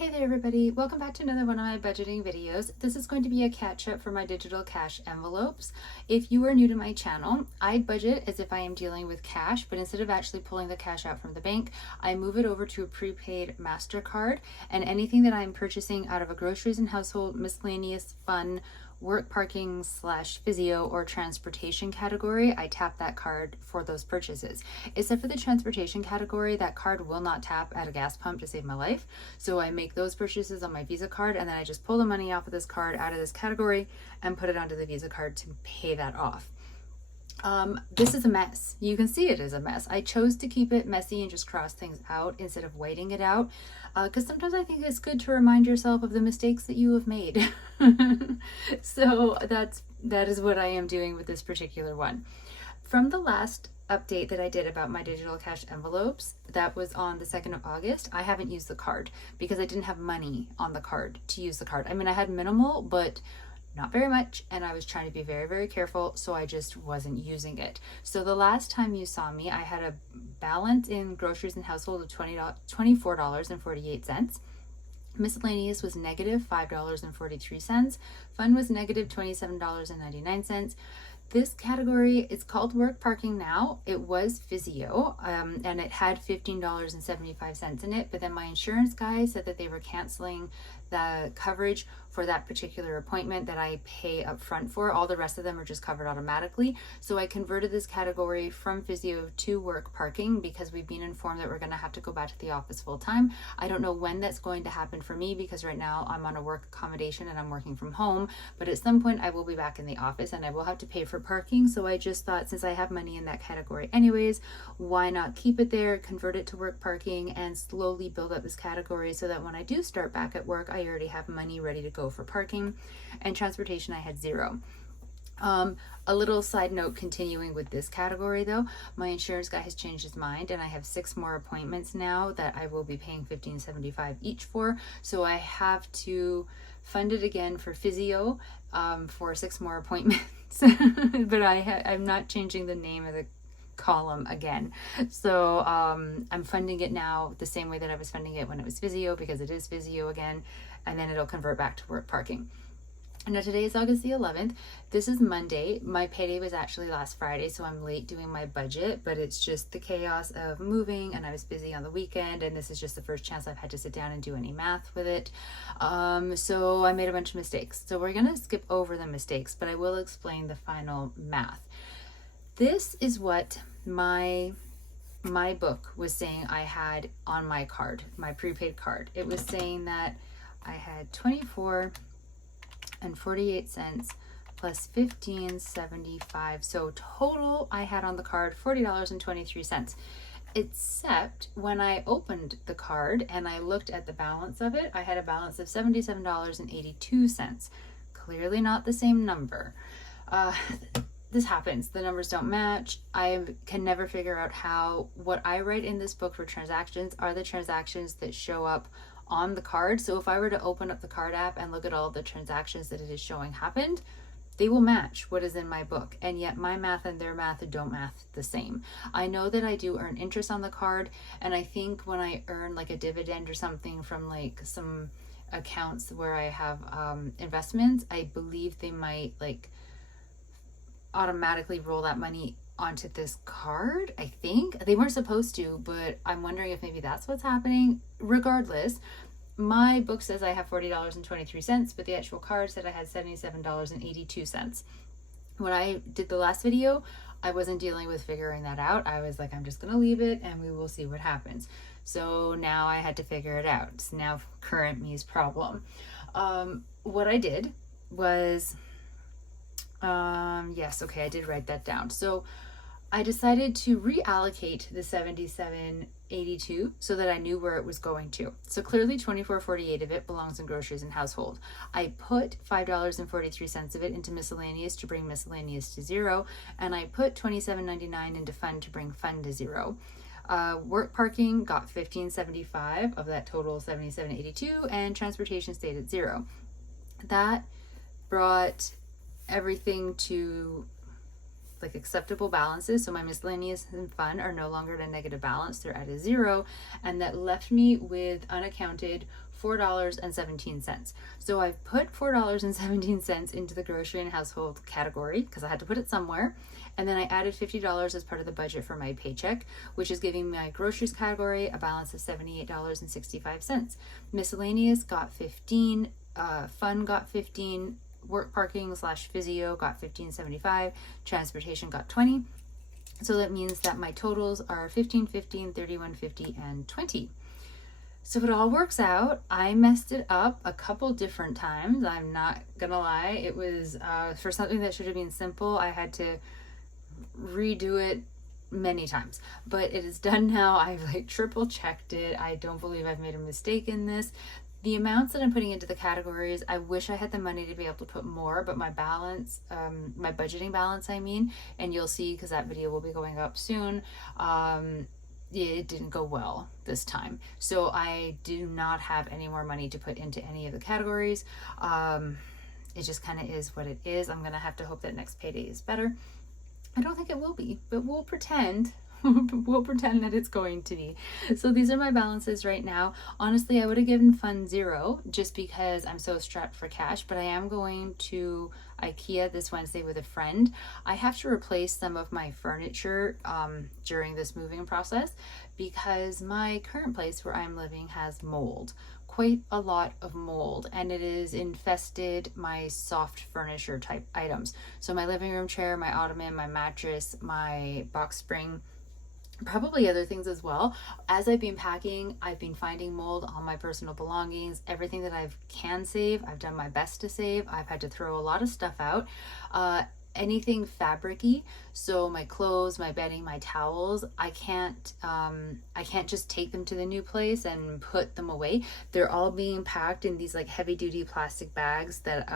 Hey there everybody, welcome back to another one of my budgeting videos. This is going to be a catch-up for my digital cash envelopes. If you are new to my channel, I budget as if I am dealing with cash, but instead of actually pulling the cash out from the bank, I move it over to a prepaid MasterCard, and anything that I'm purchasing out of a groceries and household, miscellaneous, fun, work parking / physio or transportation category, I tap that card for those purchases. Except for the transportation category, that card will not tap at a gas pump to save my life. So I make those purchases on my Visa card, and then I just pull the money off of this card out of this category and put it onto the Visa card to pay that off. This is a mess. You can see it is a mess. I chose to keep it messy and just cross things out instead of waiting it out, because sometimes I think it's good to remind yourself of the mistakes that you have made. So that is what I am doing with this particular one. From the last update that I did about my digital cash envelopes, that was on the 2nd of August, I haven't used the card because I didn't have money on the card to use the card. I mean, I had minimal, but not very much, and I was trying to be very, very careful, so I just wasn't using it. So the last time you saw me, I had a balance in groceries and household of $24.48. Miscellaneous was negative $5.43. Fun was negative $27.99. This category, it's called work parking now. It was Physio, and it had $15.75 in it, but then my insurance guy said that they were canceling the coverage for that particular appointment that I pay up front for. All the rest of them are just covered automatically. So I converted this category from Physio to work parking because we've been informed that we're going to have to go back to the office full time. I don't know when that's going to happen for me because right now I'm on a work accommodation and I'm working from home, but at some point I will be back in the office and I will have to pay for parking. So I just thought, since I have money in that category anyways, why not keep it there, convert it to work parking, and slowly build up this category so that when I do start back at work, I already have money ready to go for parking. And transportation, I had zero. A little side note continuing with this category though, my insurance guy has changed his mind and I have 6 more appointments now that I will be paying $15.75 each for. So I have to fund it again for Physio for 6 more appointments. But I'm not changing the name of the column again. So I'm funding it now the same way that I was funding it when it was Physio, because it is Physio again, and then it'll convert back to work parking. And now today is August the 11th. This is Monday. My payday was actually last Friday, so I'm late doing my budget, but it's just the chaos of moving, and I was busy on the weekend, and this is just the first chance I've had to sit down and do any math with it. So I made a bunch of mistakes. So we're gonna skip over the mistakes, but I will explain the final math. This is what my book was saying I had on my card, my prepaid card. It was saying that I had 24.48 plus $15.75. So total I had on the card $40.23. Except when I opened the card and I looked at the balance of it, I had a balance of $77.82. Clearly not the same number. This happens. The numbers don't match. I can never figure out how what I write in this book for transactions are the transactions that show up on the card. So if I were to open up the card app and look at all the transactions that it is showing happened, they will match what is in my book. And yet my math and their math don't math the same. I know that I do earn interest on the card. And I think when I earn like a dividend or something from like some accounts where I have investments, I believe they might like automatically roll that money onto this card. I think they weren't supposed to, but I'm wondering if maybe that's what's happening. Regardless, my book says I have $40.23, but the actual card said I had $77.82. When I did the last video, I wasn't dealing with figuring that out. I was like, I'm just gonna leave it and we will see what happens. So now I had to figure it out. It's now current me's problem. What I did was yes, okay, I did write that down. So I decided to reallocate the $77.82 so that I knew where it was going to. So clearly $24.48 of it belongs in groceries and household. I put $5.43 of it into miscellaneous to bring miscellaneous to zero, and I put $27.99 into fund to bring fund to zero. Work parking got $15.75 of that total $77.82, and transportation stayed at zero. That brought everything to like acceptable balances. So my miscellaneous and fun are no longer at a negative balance, they're at a zero, and that left me with unaccounted $4.17. So I've put $4.17 into the grocery and household category because I had to put it somewhere. And then I added $50 as part of the budget for my paycheck, which is giving my groceries category a balance of $78.65. Miscellaneous got 15, fun got 15, work parking slash physio got $15.75, transportation got 20. So that means that my totals are $15, $15, $31, $50, and $20. So it all works out. I messed it up a couple different times. I'm not gonna lie. It was for something that should have been simple, I had to redo it many times, but it is done now. I've like triple checked it. I don't believe I've made a mistake in this. The amounts that I'm putting into the categories, I wish I had the money to be able to put more, but my balance, my budgeting balance, I mean, and you'll see because that video will be going up soon, it didn't go well this time. So I do not have any more money to put into any of the categories. It just kind of is what it is. I'm going to have to hope that next payday is better. I don't think it will be, but we'll pretend. We'll pretend that it's going to be. So these are my balances right now. Honestly, I would have given fun 0 just because I'm so strapped for cash, but I am going to IKEA this Wednesday with a friend. I have to replace some of my furniture during this moving process because my current place where I'm living has mold. Quite a lot of mold, and it has infested my soft furniture type items. So my living room chair, my ottoman, my mattress, my box spring, probably other things as well. As I've been packing, I've been finding mold on my personal belongings. Everything that I can save, I've done my best to save. I've had to throw a lot of stuff out. Anything fabricy, so my clothes, my bedding, my towels, I can't just take them to the new place and put them away. They're all being packed in these like heavy duty plastic bags that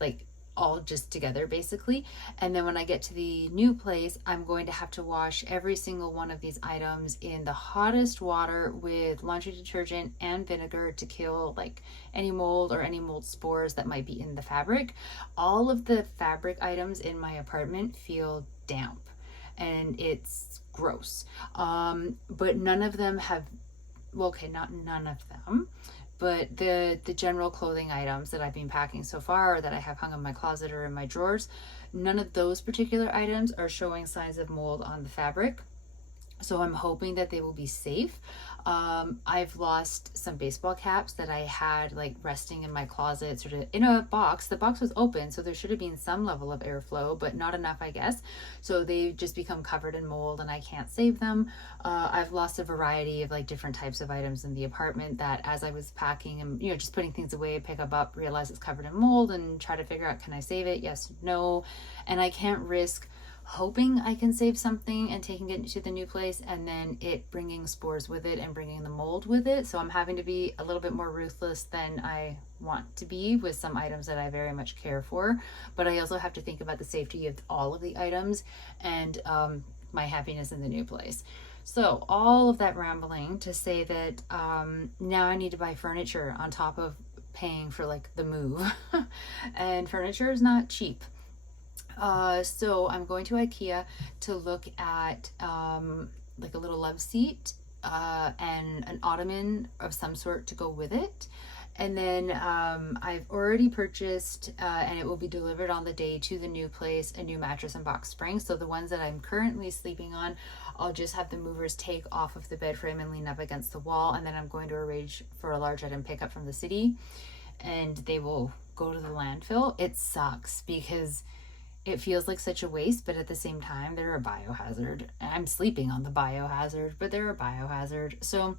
like all just together basically. And then when I get to the new place, I'm going to have to wash every single one of these items in the hottest water with laundry detergent and vinegar to kill like any mold or any mold spores that might be in the fabric. All of the fabric items in my apartment feel damp and it's gross. But none of them have, well, okay, not none of them, but the general clothing items that I've been packing so far, or that I have hung in my closet or in my drawers, none of those particular items are showing signs of mold on the fabric. So I'm hoping that they will be safe. I've lost some baseball caps that I had like resting in my closet, sort of in a box. The box was open, so there should have been some level of airflow, but not enough, I guess. So they've just become covered in mold and I can't save them. I've lost a variety of like different types of items in the apartment that as I was packing and, you know, just putting things away, pick them up, realize it's covered in mold and try to figure out, can I save it? Yes, no. And I can't risk hoping I can save something and taking it to the new place and then it bringing spores with it and bringing the mold with it. So I'm having to be a little bit more ruthless than I want to be with some items that I very much care for. But I also have to think about the safety of all of the items and my happiness in the new place. So all of that rambling to say that now I need to buy furniture on top of paying for like the move. And furniture is not cheap. So I'm going to IKEA to look at like a little love seat and an ottoman of some sort to go with it. And then I've already purchased, and it will be delivered on the day to the new place, a new mattress and box spring. So the ones that I'm currently sleeping on, I'll just have the movers take off of the bed frame and lean up against the wall. And then I'm going to arrange for a large item pickup from the city and they will go to the landfill. It sucks because it feels like such a waste, but at the same time, they're a biohazard. I'm sleeping on the biohazard, but they're a biohazard. So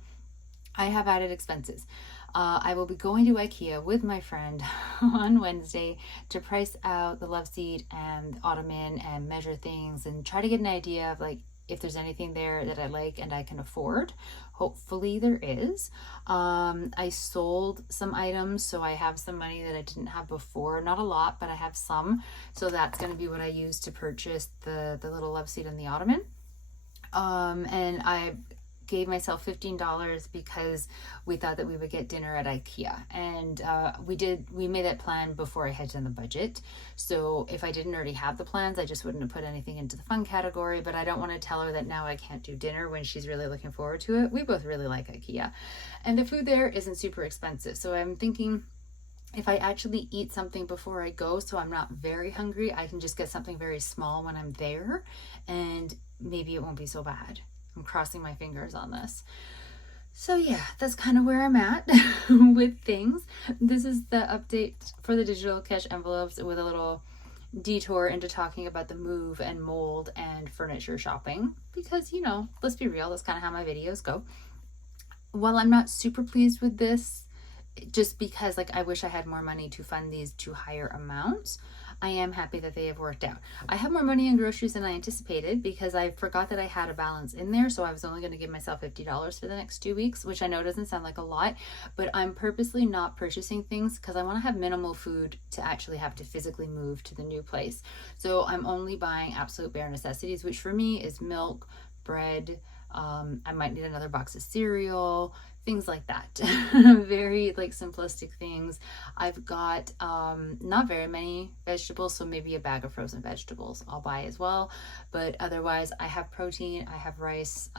I have added expenses. I will be going to IKEA with my friend on Wednesday to price out the love seat and ottoman and measure things and try to get an idea of like if there's anything there that I like and I can afford. Hopefully there is. I sold some items, so I have some money that I didn't have before. Not a lot, but I have some. So that's going to be what I use to purchase the little love seat and the ottoman. And I gave myself $15 because we thought that we would get dinner at IKEA, and we made that plan before I had done the budget. So if I didn't already have the plans, I just wouldn't have put anything into the fun category. But I don't want to tell her that now I can't do dinner when she's really looking forward to it. We both really like IKEA, and the food there isn't super expensive. So I'm thinking, if I actually eat something before I go, so I'm not very hungry, I can just get something very small when I'm there, and maybe it won't be so bad. I'm crossing my fingers on this. So yeah, that's kind of where I'm at with things. This is the update for the digital cash envelopes with a little detour into talking about the move and mold and furniture shopping, because, you know, let's be real, that's kind of how my videos go. While I'm not super pleased with this, just because like I wish I had more money to fund these to higher amounts, I am happy that they have worked out. I have more money in groceries than I anticipated because I forgot that I had a balance in there. So I was only going to give myself $50 for the next 2 weeks, which I know doesn't sound like a lot, but I'm purposely not purchasing things because I want to have minimal food to actually have to physically move to the new place. So I'm only buying absolute bare necessities, which for me is milk, bread. I might need another box of cereal, things like that. Very like simplistic things. I've got not very many vegetables, so maybe a bag of frozen vegetables I'll buy as well. But otherwise, I have protein, I have rice,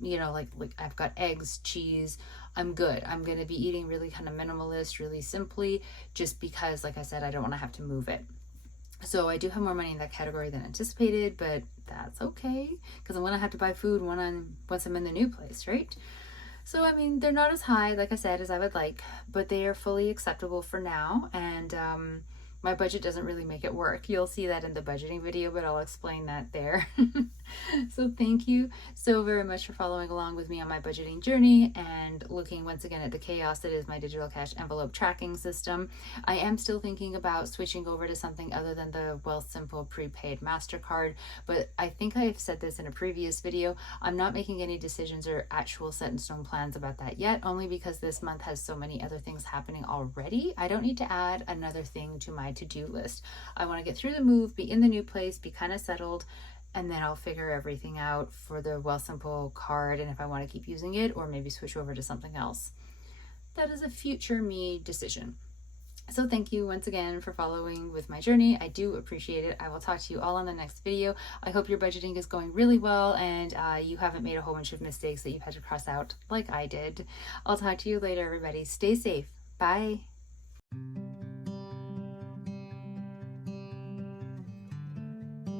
you know, like I've got eggs, cheese. I'm good. I'm going to be eating really kind of minimalist, really simply, just because, like I said, I don't want to have to move it. So I do have more money in that category than anticipated, but that's okay because I'm going to have to buy food once I'm in the new place, right? So, I mean, they're not as high, like I said, as I would like, but they are fully acceptable for now. And my budget doesn't really make it work. You'll see that in the budgeting video, but I'll explain that there. So thank you so very much for following along with me on my budgeting journey and looking once again at the chaos that is my digital cash envelope tracking system. I am still thinking about switching over to something other than the Wealthsimple prepaid MasterCard, but I think I've said this in a previous video. I'm not making any decisions or actual set in stone plans about that yet, only because this month has so many other things happening already. I don't need to add another thing to my to-do list. I want to get through the move, be in the new place, be kind of settled, and then I'll figure everything out for the Wealthsimple card and if I want to keep using it or maybe switch over to something else. That is a future me decision. So thank you once again for following with my journey. I do appreciate it. I will talk to you all on the next video. I hope your budgeting is going really well and you haven't made a whole bunch of mistakes that you've had to cross out like I did. I'll talk to you later, everybody. Stay safe. Bye.